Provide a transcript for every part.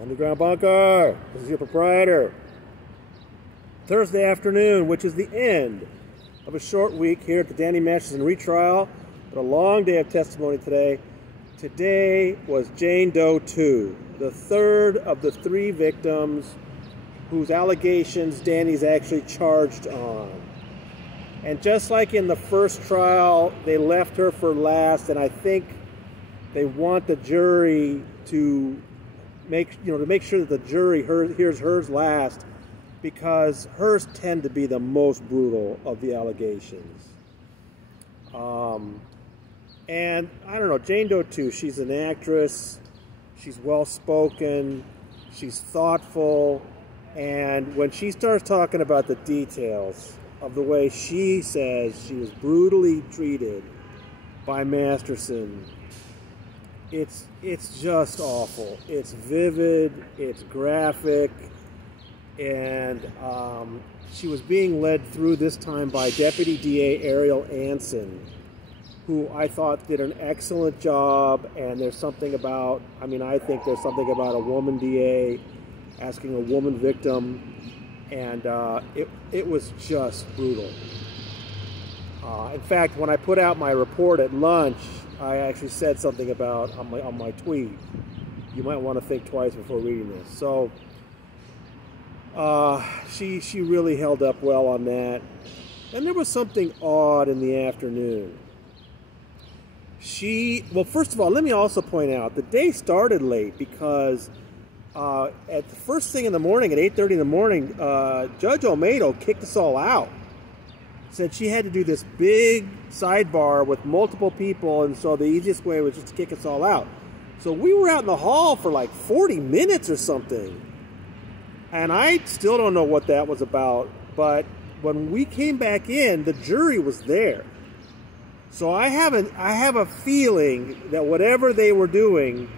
Underground Bunker, this is your proprietor. Thursday afternoon, which is the end of a short week here at the Danny Masterson retrial, but a long day of testimony today. Today was Jane Doe 2, the third of the three victims whose allegations Danny's actually charged on. And just like in the first trial, they left her for last, and I think they want the jury to make sure that the jury hears hers last, because hers tend to be the most brutal of the allegations. And I don't know, Jane Doe 2, she's an actress, she's well-spoken, she's thoughtful, and when she starts talking about the details of the way she says she was brutally treated by Masterson, it's just awful. It's vivid, it's graphic, and she was being led through this time by Deputy DA Ariel Anson, who I thought did an excellent job. And there's something about, I think there's something about a woman DA asking a woman victim, and it was just brutal. In fact, when I put out my report at lunch, I actually said something about on my tweet, you might want to think twice before reading this. So she really held up well on that. And there was something odd in the afternoon. Well, first of all, let me also point out the day started late because at the first thing in the morning, at 8:30 in the morning, Judge Olmedo kicked us all out. Said she had to do this big sidebar with multiple people, and so the easiest way was just to kick us all out. So we were out in the hall for like 40 minutes or something. And I still don't know what that was about, but when we came back in, the jury was there. So I have a feeling that whatever they were doing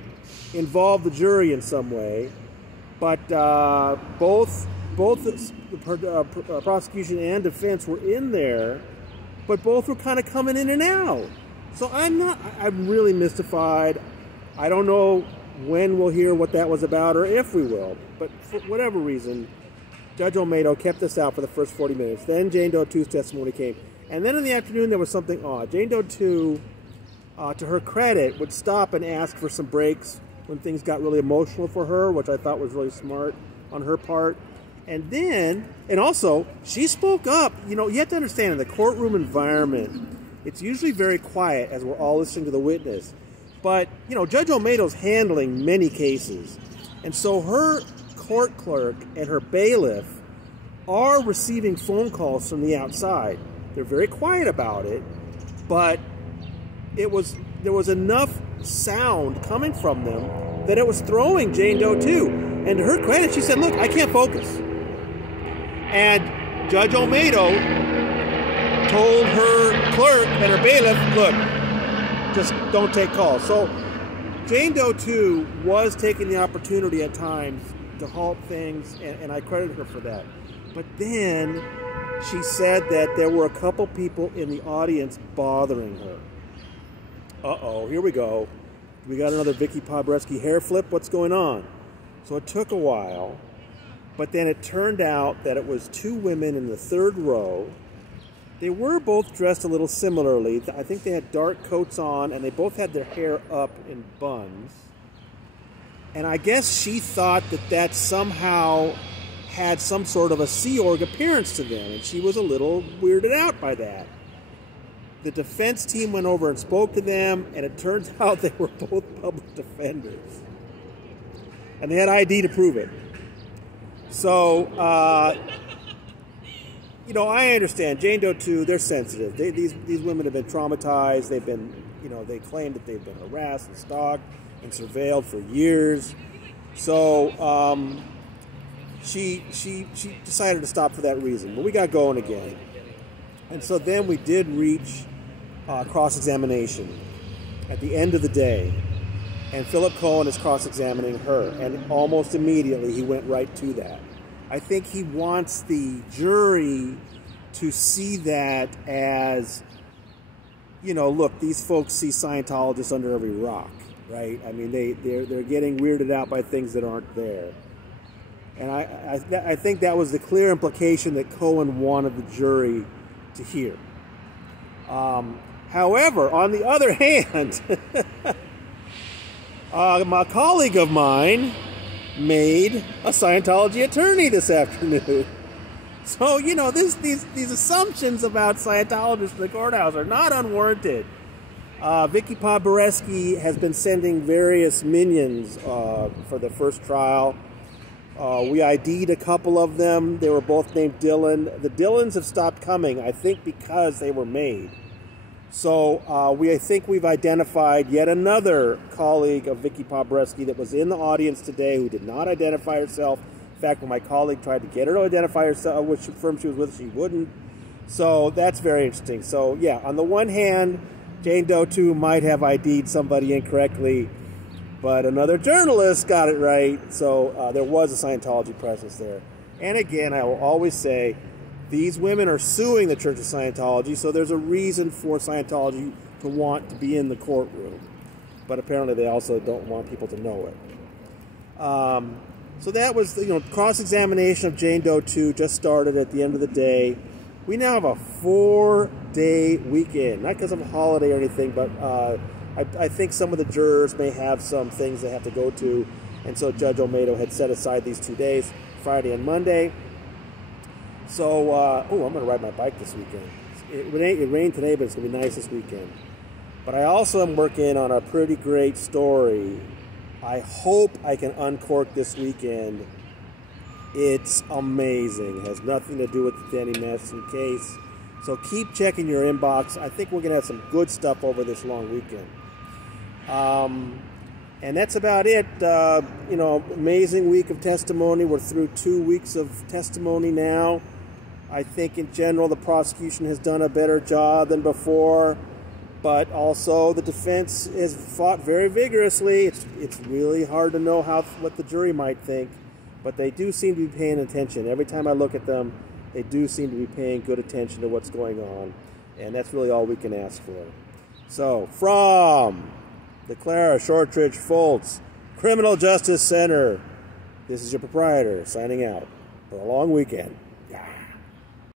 involved the jury in some way. But both the prosecution and defense were in there, but both were kind of coming in and out. So I'm really mystified. I don't know when we'll hear what that was about, or if we will. But for whatever reason, Judge Olmedo kept us out for the first 40 minutes. Then Jane Doe 2's testimony came. And then in the afternoon, there was something odd. Jane Doe 2, to her credit, would stop and ask for some breaks when things got really emotional for her, which I thought was really smart on her part. And also, she spoke up. You have to understand, in the courtroom environment, it's usually very quiet as we're all listening to the witness. But, Judge Olmedo's handling many cases. And so her court clerk and her bailiff are receiving phone calls from the outside. They're very quiet about it, but there was enough sound coming from them that it was throwing Jane Doe 2. And to her credit, she said, look, I can't focus. And Judge Olmedo told her clerk and her bailiff, look, just don't take calls. So Jane Doe 2 was taking the opportunity at times to halt things, and I credit her for that. But then she said that there were a couple people in the audience bothering her. Uh-oh, here we go. We got another Vicky Pobreski hair flip. What's going on? So it took a while, but then it turned out that it was two women in the third row. They were both dressed a little similarly. I think they had dark coats on, and they both had their hair up in buns. And I guess she thought that somehow had some sort of a Sea Org appearance to them, and she was a little weirded out by that. The defense team went over and spoke to them, and it turns out they were both public defenders. And they had ID to prove it. So, I understand. Jane Doe 2, they're sensitive. These women have been traumatized. They've been, they claim that they've been harassed and stalked and surveilled for years. So, she decided to stop for that reason. But we got going again. And so then we did reach cross-examination at the end of the day. And Philip Cohen is cross-examining her. And almost immediately he went right to that. I think he wants the jury to see that as, look, these folks see Scientologists under every rock. right? I mean, they're getting weirded out by things that aren't there. And I think that was the clear implication that Cohen wanted the jury to hear. However, on the other hand, my colleague of mine made a Scientology attorney this afternoon. So, you know, these assumptions about Scientologists in the courthouse are not unwarranted. Vicky Podboreski has been sending various minions for the first trial. We ID'd a couple of them. They were both named Dylan. The Dylans have stopped coming, I think, because they were made. So I think we've identified yet another colleague of Vicky Podboreski that was in the audience today who did not identify herself. In fact, when my colleague tried to get her to identify herself, which firm she was with, she wouldn't. So that's very interesting. So yeah, on the one hand, Jane Doe 2 might have ID'd somebody incorrectly, but another journalist got it right. So there was a Scientology presence there. And again, I will always say, these women are suing the Church of Scientology, so there's a reason for Scientology to want to be in the courtroom. But apparently they also don't want people to know it. So that was, cross-examination of Jane Doe 2 just started at the end of the day. We now have a 4-day weekend, not because of a holiday or anything, but I think some of the jurors may have some things they have to go to, and so Judge Olmedo had set aside these 2 days, Friday and Monday. So, I'm going to ride my bike this weekend. It rained today, but it's going to be nice this weekend. But I also am working on a pretty great story. I hope I can uncork this weekend. It's amazing. It has nothing to do with the Danny Masterson case. So keep checking your inbox. I think we're going to have some good stuff over this long weekend. And that's about it. Amazing week of testimony. We're through 2 weeks of testimony now. I think in general the prosecution has done a better job than before, but also the defense has fought very vigorously. It's really hard to know what the jury might think, but they do seem to be paying attention. Every time I look at them, they do seem to be paying good attention to what's going on, and that's really all we can ask for. So, from the Clara Shortridge Foltz Criminal Justice Center, this is your proprietor signing out for a long weekend.